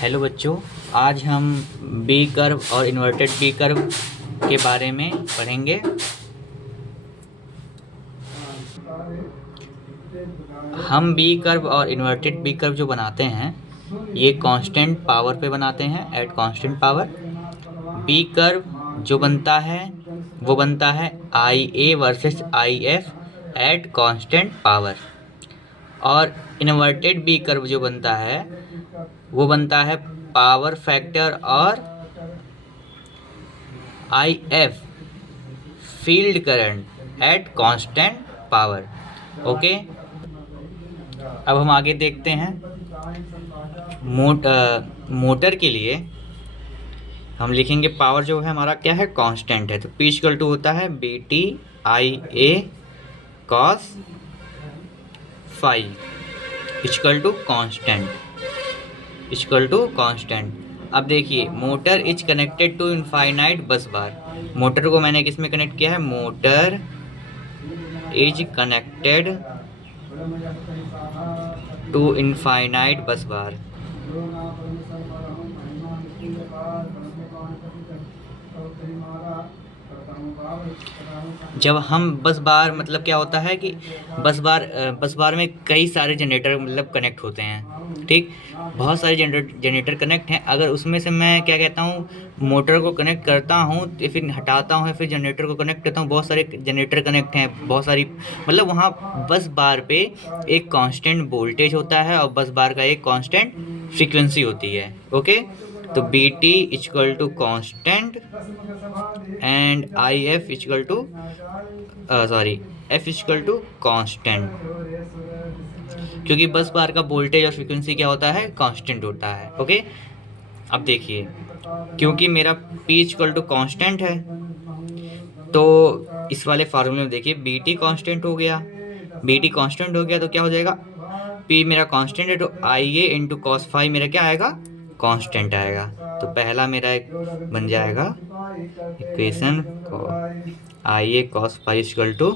Hello बच्चों, आज हम बी कर्व और इन्वर्टेड बी कर्व के बारे में पढ़ेंगे। हम बी कर्व और इन्वर्टेड बी कर्व जो बनाते हैं ये कांस्टेंट पावर पे बनाते हैं, at constant power. B curve जो बनता है वो बनता है I A versus I F at constant power, और इन्वर्टेड बी कर्व जो बनता है वो बनता है पावर फैक्टर और I F field current at constant power. Okay, अब हम आगे देखते हैं। मोटर के लिए हम लिखेंगे पावर जो है हमारा क्या है, कांस्टेंट है, तो P इक्वल टू होता है B T I A cos phi equal to constant. अब देखिए, motor is connected to infinite bus bar. Motor को मैंने किस में कनेक्ट किया है, motor is connected to infinite bus bar. जब हम बस बार मतलब क्या होता है कि बस बार में कई सारे जनरेटर मतलब कनेक्ट होते हैं, ठीक, बहुत सारे जनरेटर कनेक्ट हैं। अगर उसमें से मैं क्या कहता हूँ, मोटर को कनेक्ट करता हूँ तो फिर हटाता हूँ, फिर जनरेटर को कनेक्ट करता हूँ, बहुत सारे जनरेटर कनेक्ट हैं, बहुत सारी मतलब वहाँ बस बार पे एक कांस्टेंट वोल्टेज होता है और बस बार का एक कांस्टेंट फ्रीक्वेंसी होती है। ओके, तो B T equal to constant and I F equal to F equal to constant, क्योंकि बस बार का वोल्टेज और फ्रीक्वेंसी क्या होता है, कांस्टेंट होता है। ओके, अब देखिए, क्योंकि मेरा P इक्वल टू कॉन्स्टेंट है तो इस वाले फार्मूले में देखिए बी टी कॉन्स्टेंट हो गया, तो क्या हो जाएगा, P मेरा कांस्टेंट है तो आई ए इंटू कॉस फाइव मेरा क्या आएगा, कांस्टेंट आएगा। तो पहला मेरा एक बन जाएगा equation I A cos five equal to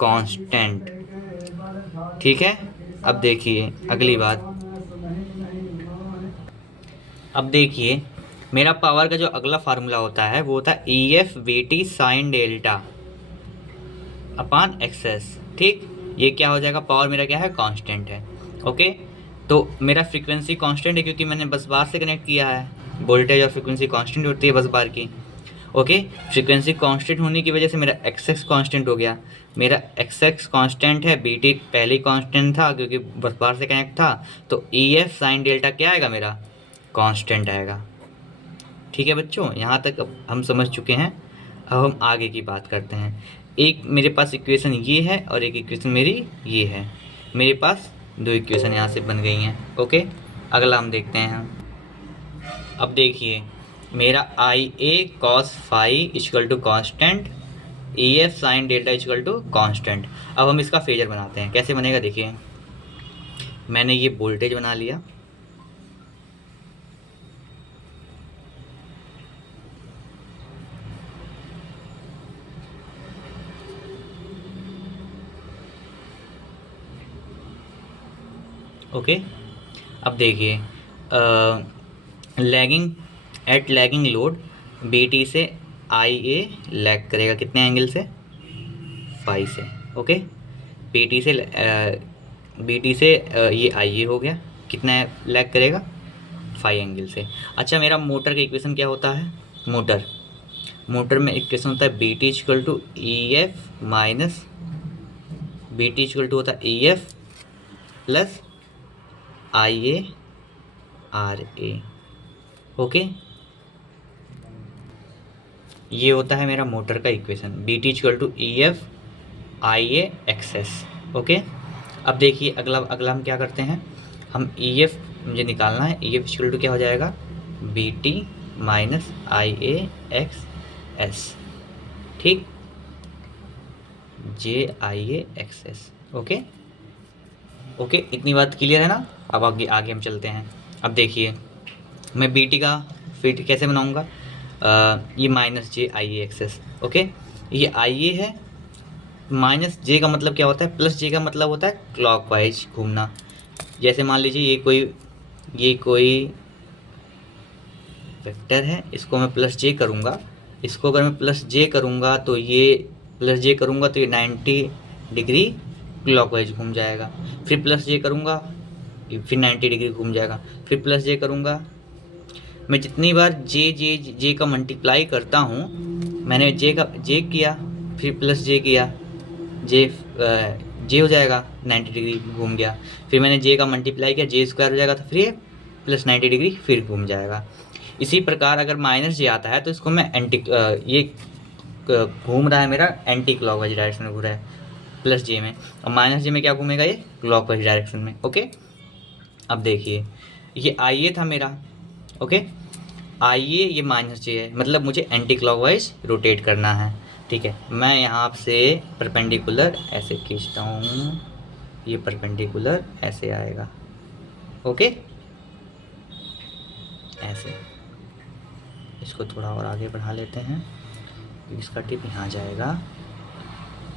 constant. ठीक है, अब देखिए अगली बात। अब देखिए, मेरा पावर का जो अगला फार्मूला होता है वो होता है E F V T sine delta upon Xs. ठीक, ये क्या हो जाएगा, पावर मेरा क्या है, कांस्टेंट है। ओके, तो मेरा फ्रीक्वेंसी कांस्टेंट है क्योंकि मैंने बस बार से कनेक्ट किया है, वोल्टेज और फ्रीक्वेंसी कांस्टेंट होती है बस बार की। ओके, फ्रीक्वेंसी कांस्टेंट होने की वजह से मेरा एक्सएक्स कांस्टेंट हो गया। मेरा एक्सएक्स कांस्टेंट है, बीटी पहले ही कांस्टेंट था क्योंकि बस बार से कनेक्ट था, तो ई एफ साइन डेल्टा क्या आएगा, मेरा कांस्टेंट आएगा। ठीक है बच्चों, यहाँ तक अब हम समझ चुके हैं। अब हम आगे की बात करते हैं। एक मेरे पास इक्वेशन ये है और एक इक्वेशन मेरी ये है, मेरे पास दो इक्वेशन यहाँ से बन गई हैं। ओके, अगला हम देखते हैं हम। अब देखिए, मेरा I A cos phi equal to constant, E F sine delta equal to constant. अब हम इसका फेजर बनाते हैं, कैसे बनेगा देखिए। मैंने ये वोल्टेज बना लिया, ओके। अब देखिए, लैगिंग लोड बी टी से आई ए लैग करेगा कितने एंगल से, फाई से। ओके, बी टी से ये आई ए हो गया, कितना लैग करेगा, फाई एंगल से। अच्छा, मेरा मोटर का इक्वेशन क्या होता है, मोटर में इक्वेशन होता है B T equal to E F minus, B T equal to होता है E F plus I A R A. Okay, ये होता है मेरा मोटर का equation, B T equal to E F I A excess. Okay, अब देखिए अगला हम क्या करते हैं, हम ई एफ मुझे निकालना है, ई एफ इक्वल टू क्या हो जाएगा, बी टी माइनस आई ए एक्स एस। ठीक, जे आई ए एक्स एस। ओके, इतनी बात क्लियर है ना। अब आगे हम चलते हैं। अब देखिए, मैं बी टी का फिट कैसे बनाऊंगा, ये minus J I A excess. Okay, ये आई ए है, माइनस जे का मतलब क्या होता है, प्लस जे का मतलब होता है क्लॉकवाइज घूमना। जैसे मान लीजिए ये कोई ये कोई वेक्टर है, इसको मैं प्लस जे करूँगा, इसको अगर मैं प्लस जे करूँगा तो ये प्लस जे करूँगा तो ये 90 डिग्री क्लॉकवाइज घूम जाएगा, फिर प्लस जे करूँगा फिर 90 डिग्री घूम जाएगा, फिर प्लस जे करूँगा। मैं जितनी बार जे का मल्टीप्लाई करता हूँ, मैंने जे किया फिर प्लस जे किया, जे हो जाएगा 90 डिग्री घूम गया, फिर मैंने जे का मल्टीप्लाई किया, जे स्क्वायर हो जाएगा, तो फिर ये प्लस 90 डिग्री फिर घूम जाएगा। इसी प्रकार अगर माइनस जे आता है तो इसको मैं ये घूम रहा है मेरा एंटी क्लॉकवाइज डायरेक्शन में घूम रहा है प्लस जे में, और माइनस जे में क्या घूमेगा, ये क्लॉकवाइज डायरेक्शन में। ओके, अब देखिए ये आई ए था मेरा। ओके, आई ए ये माइनस जे है, मतलब मुझे एंटी क्लॉकवाइज रोटेट करना है। ठीक है, मैं यहाँ से परपेंडिकुलर ऐसे खींचता हूँ, ये परपेंडिकुलर ऐसे आएगा। ओके, ऐसे इसको थोड़ा और आगे बढ़ा लेते हैं, इसका टिप यहाँ जाएगा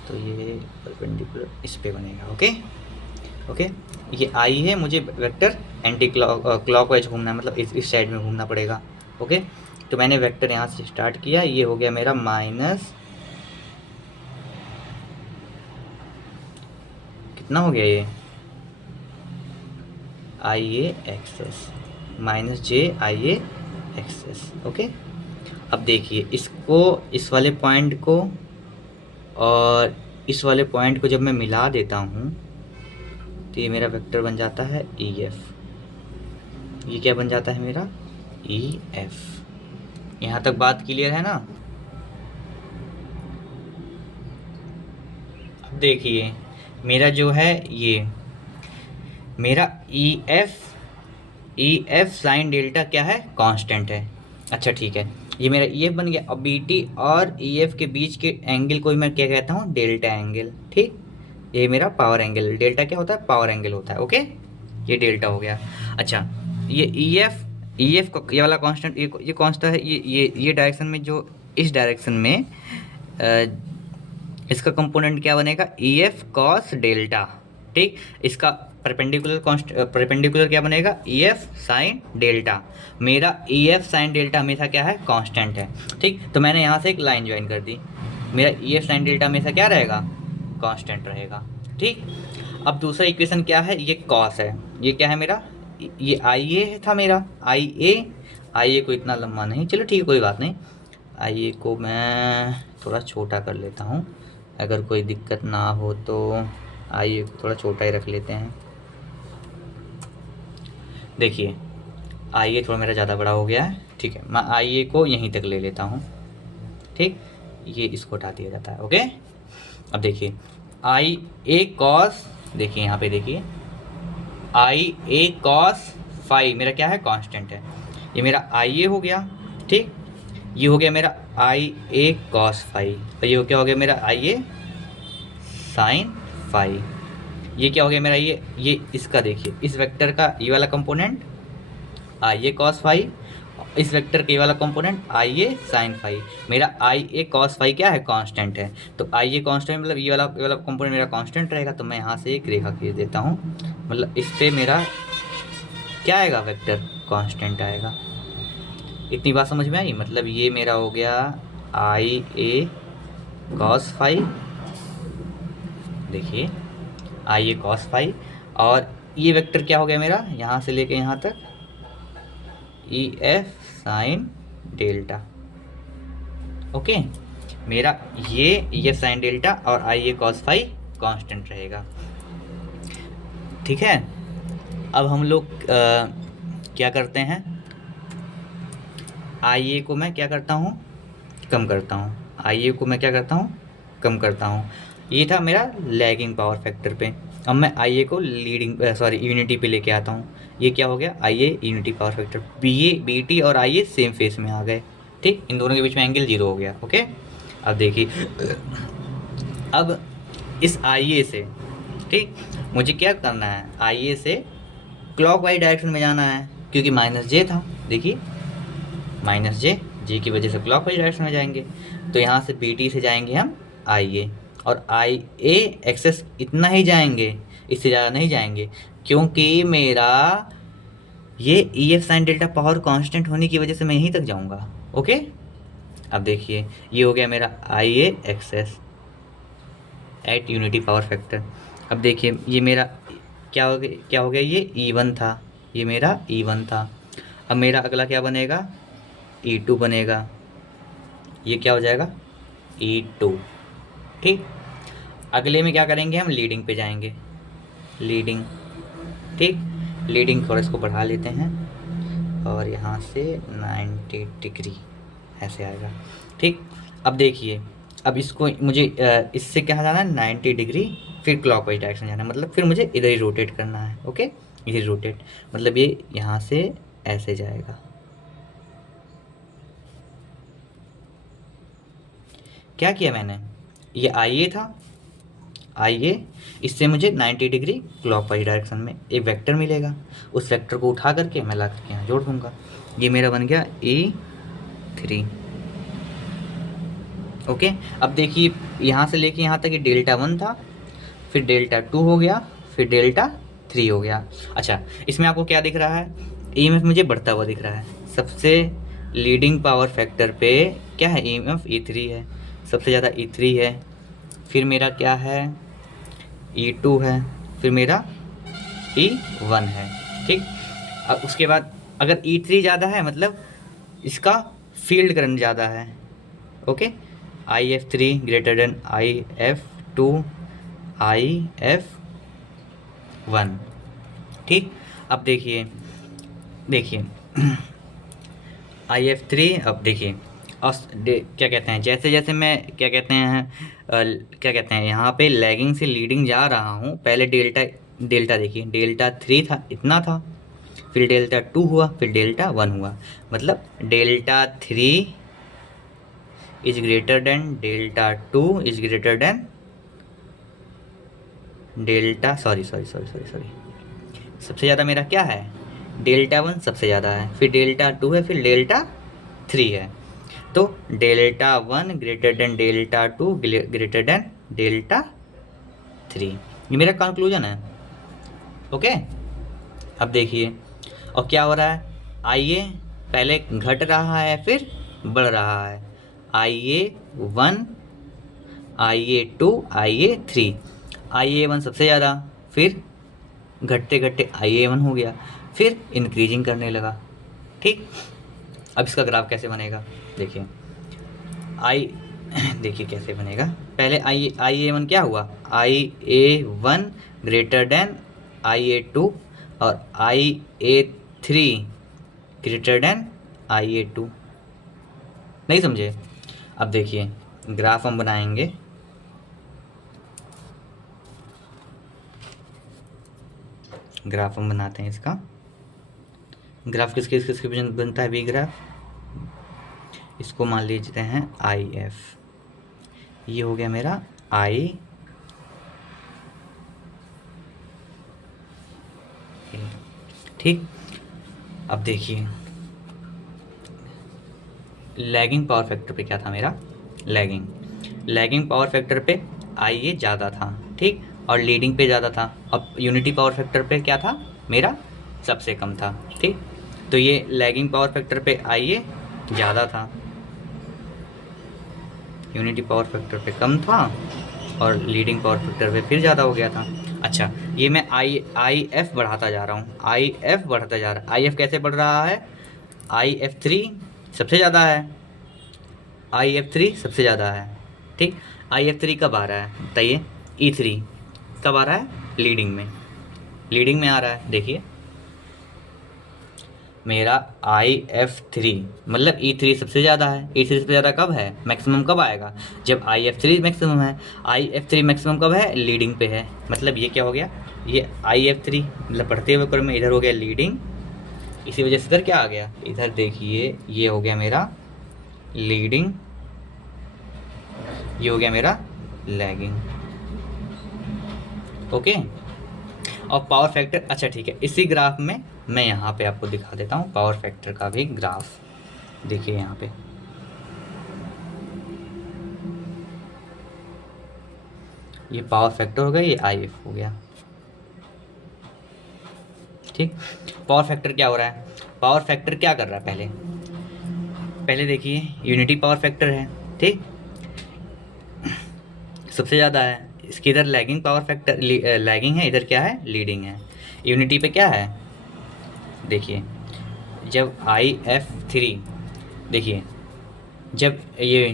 तो ये परपेंडिकुलर इस पे बनेगा। ओके ओके, ये आई है, मुझे वेक्टर एंटी क्लॉकवाइज घूमना है, मतलब इस साइड में घूमना पड़ेगा। ओके, तो मैंने वेक्टर यहाँ से स्टार्ट किया, ये हो गया मेरा माइनस, कितना हो गया ये, आई A access minus J I A excess. Okay, अब देखिए इसको, इस वाले पॉइंट को और इस वाले पॉइंट को जब मैं मिला देता हूँ तो ये मेरा वेक्टर बन जाता है ई एफ। ये क्या बन जाता है मेरा, ई एफ। यहाँ तक बात क्लियर है ना। अब देखिए मेरा जो है ये मेरा ई एफ साइन डेल्टा क्या है, कांस्टेंट है। अच्छा ठीक है, ये मेरा ई एफ बन गया। अब बी टी और ई एफ के बीच के एंगल को मैं क्या कहता हूँ, डेल्टा एंगल। ठीक, ये मेरा पावर एंगल, डेल्टा क्या होता है, पावर एंगल होता है। ओके, ये डेल्टा हो गया। अच्छा, ये ई एफ को ये वाला कांस्टेंट, ये कांस्टेंट है, ये डायरेक्शन में, जो इस डायरेक्शन में इसका कंपोनेंट क्या बनेगा, ई एफ कॉस डेल्टा। ठीक, इसका परपेंडिकुलर क्या बनेगा, ई एफ साइन डेल्टा। मेरा ई एफ साइन डेल्टा हमेशा क्या है, कांस्टेंट है। ठीक, तो मैंने यहाँ से एक लाइन ज्वाइन कर दी, मेरा ई एफ साइन डेल्टा हमेशा क्या रहेगा, कांस्टेंट रहेगा। ठीक, अब दूसरा इक्वेशन क्या है, ये कॉस है, ये क्या है मेरा, ये आई ए था मेरा, आई ए को इतना लंबा नहीं, चलो ठीक है कोई बात नहीं, आई ए को मैं थोड़ा छोटा कर लेता हूँ, अगर कोई दिक्कत ना हो तो आई ए को थोड़ा छोटा ही रख लेते हैं। देखिए आई ए थोड़ा मेरा ज़्यादा बड़ा हो गया है। ठीक है, मैं आई ए को यहीं तक ले लेता हूँ। ठीक, ये इसको हटा दिया जाता है। ओके, अब देखिए आई ए कॉस, देखिए यहाँ पे देखिए आई ए कॉस फाई मेरा क्या है, कांस्टेंट है। ये मेरा आई ए हो गया। ठीक, ये हो गया मेरा आई ए कॉस फाई, और ये क्या हो गया मेरा आई ए साइन फाई। ये क्या हो गया मेरा, ये इसका देखिए, इस वेक्टर का ये वाला component I A cos phi, इस वेक्टर का ये वाला component I A sine phi. मेरा आई ए कॉस फाई क्या है, कांस्टेंट है, तो आई ए कांस्टेंट मतलब ये वाला कंपोनेंट मेरा कांस्टेंट रहेगा, तो मैं यहाँ से एक रेखा खींच देता हूँ, मतलब इस पे मेरा क्या आएगा, वेक्टर कांस्टेंट आएगा। इतनी बात समझ में आई, मतलब ये मेरा हो गया आई ए कॉस फाई, देखिए आई ए कॉस फाई, और ये वेक्टर क्या हो गया मेरा, यहाँ से लेके यहाँ तक ई एफ साइन डेल्टा। ओके, मेरा ये ई एफ साइन डेल्टा और I A cos phi constant रहेगा। ठीक है, अब हम लोग क्या करते हैं, आई ए को मैं क्या करता हूँ, कम करता हूँ, आई ए को मैं क्या करता हूँ, कम करता हूँ। ये था मेरा लैगिंग पावर फैक्टर पे। अब मैं आई ए को यूनिटी पे लेके आता हूँ। ये क्या हो गया, I A unity power factor, B T और आई ए सेम फेस में आ गए। ठीक, इन दोनों के बीच में एंगल 0 हो गया। ओके, अब देखिए, अब इस आई ए से, ठीक, मुझे क्या करना है, आई ए से क्लॉकवाइज डायरेक्शन में जाना है, क्योंकि माइनस जे था। देखिए माइनस जे की वजह से क्लॉकवाइज डायरेक्शन में जाएंगे, तो यहाँ से बी टी से जाएंगे हम आई ए, और आई ए एक्सेस इतना ही जाएंगे, इससे ज़्यादा नहीं जाएंगे, क्योंकि मेरा ये ई F sine delta power constant होने की वजह से मैं यहीं तक जाऊंगा। ओके, अब देखिए ये हो गया मेरा I A Xs at unity power factor. अब देखिए ये मेरा क्या हो गया, ये E1 था, ये मेरा E1 था। अब मेरा अगला क्या बनेगा, E2 बनेगा, ये क्या हो जाएगा E2। ठीक, अगले में क्या करेंगे, हम लीडिंग पे जाएंगे, लीडिंग। ठीक, लीडिंग थोड़ा इसको बढ़ा लेते हैं और यहाँ से 90 डिग्री ऐसे आएगा। ठीक, अब देखिए, अब इसको मुझे इससे क्या जाना है 90 डिग्री, फिर क्लॉकवाइज डायरेक्शन जाना है, मतलब फिर मुझे इधर ही रोटेट करना है। ओके, इधर रोटेट, मतलब ये यहाँ से ऐसे जाएगा। क्या किया मैंने, ये आई ए था, आई ए, इससे मुझे 90 डिग्री क्लॉकवाइज डायरेक्शन में एक वेक्टर मिलेगा, उस वेक्टर को उठा करके मैं ला करके यहाँ जोड़ दूँगा। ये मेरा बन गया E3। ओके, अब देखिए यहाँ से लेके यहाँ तक ये डेल्टा 1 था, फिर डेल्टा 2 हो गया, फिर डेल्टा 3 हो गया। अच्छा, इसमें आपको क्या दिख रहा है, EMF मुझे बढ़ता हुआ दिख रहा है। सबसे लीडिंग पावर फैक्टर पे क्या है, EMF E3 है, सबसे ज़्यादा E3 है, फिर मेरा क्या है E2 है, फिर मेरा E1 है। ठीक, अब उसके बाद अगर E3 ज़्यादा है मतलब इसका फील्ड करंट ज़्यादा है। Okay, IF3 greater than IF2 IF1। ठीक, अब देखिए IF3, अब देखिए क्या कहते हैं, जैसे जैसे मैं क्या कहते हैं यहाँ पे लैगिंग से लीडिंग जा रहा हूँ, पहले डेल्टा देखिए, डेल्टा 3 था, इतना था, फिर डेल्टा 2 हुआ, फिर डेल्टा 1 हुआ, मतलब delta 3 is greater than delta 2 is greater than delta sorry, सबसे ज़्यादा मेरा क्या है, डेल्टा 1 सबसे ज़्यादा है, फिर डेल्टा 2 है, फिर डेल्टा 3 है। तो delta 1 greater than delta 2 greater than delta 3, ये मेरा कंक्लूजन है। ओके, अब देखिए और क्या हो रहा है, आइए पहले घट रहा है फिर बढ़ रहा है, IA1 IA2 IA3, IA1 सबसे ज़्यादा, फिर घटते घटते IA1 हो गया, फिर इंक्रीजिंग करने लगा। ठीक, अब इसका ग्राफ कैसे बनेगा, देखिए देखिए कैसे बनेगा, पहले IA1 क्या हुआ, IA1 ग्रेटर देन IA2 और IA3 ग्रेटर देन IA2। नहीं समझे, अब देखिए ग्राफ हम बनाएंगे, ग्राफ हम बनाते हैं इसका, ग्राफ किसके बनता है, वी ग्राफ, इसको मान लीजिए हैं IF, ये हो गया मेरा I, ठीक। अब देखिए लैगिंग पावर फैक्टर पे क्या था मेरा, लैगिंग पावर फैक्टर पे IA ज़्यादा था, ठीक, और लीडिंग पे ज़्यादा था। अब यूनिटी पावर फैक्टर पे क्या था मेरा, सबसे कम था। ठीक, तो ये लैगिंग पावर फैक्टर पे IA ज़्यादा था, यूनिटी पावर फैक्टर पे कम था, और लीडिंग पावर फैक्टर पे फिर ज़्यादा हो गया था। अच्छा, ये मैं IF बढ़ाता जा रहा हूँ, IF बढ़ाता जा रहा है, IF कैसे बढ़ रहा है, IF3 सबसे ज़्यादा है, IF3 सबसे ज़्यादा है। ठीक, IF3 कब आ रहा है बताइए, E3 कब आ रहा है, लीडिंग में आ रहा है। देखिए मेरा IF3 मतलब E3 सबसे ज़्यादा है, E3 सबसे ज़्यादा कब है, मैक्सिमम कब आएगा, जब IF3 मैक्सिमम है। IF3 मैक्सिमम कब है, लीडिंग पे है, मतलब ये क्या हो गया, ये IF3 मतलब बढ़ते हुए क्रम में इधर हो गया लीडिंग, इसी वजह से इधर क्या आ गया, इधर देखिए ये हो गया मेरा लीडिंग, ये हो गया मेरा लैगिंग। ओके, और पावर फैक्टर, अच्छा ठीक है, इसी ग्राफ में मैं यहाँ पे आपको दिखा देता हूँ पावर फैक्टर का भी ग्राफ। देखिए यहाँ पे ये पावर फैक्टर हो गया, ये IF हो गया। ठीक। पावर फैक्टर क्या हो रहा है, पावर फैक्टर क्या कर रहा है, पहले देखिए यूनिटी पावर फैक्टर है, ठीक, सबसे ज़्यादा है। इसके इधर लैगिंग पावर फैक्टर लैगिंग है, इधर क्या है, लीडिंग है। यूनिटी पे क्या है, देखिए जब IF3, देखिए जब ये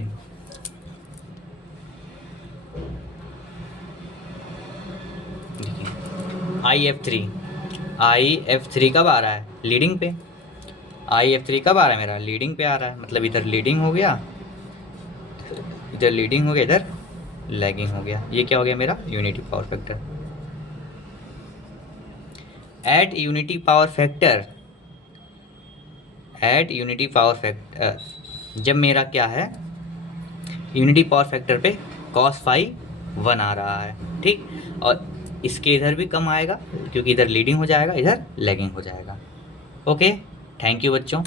देखिए IF3 कब आ रहा है, लीडिंग पे। IF3 कब आ रहा है मेरा, लीडिंग पे आ रहा है, मतलब इधर लीडिंग हो गया, इधर लीडिंग हो गया, इधर लैगिंग हो गया। ये क्या हो गया मेरा unity power factor. Eight unity power factor, eight unity power factor जब मेरा क्या है, यूनिटी पावर फैक्टर पे cos phi 1 आ रहा है, ठीक, और इसके इधर भी कम आएगा क्योंकि इधर लीडिंग हो जाएगा, इधर लैगिंग हो जाएगा। ओके, थैंक यू बच्चों।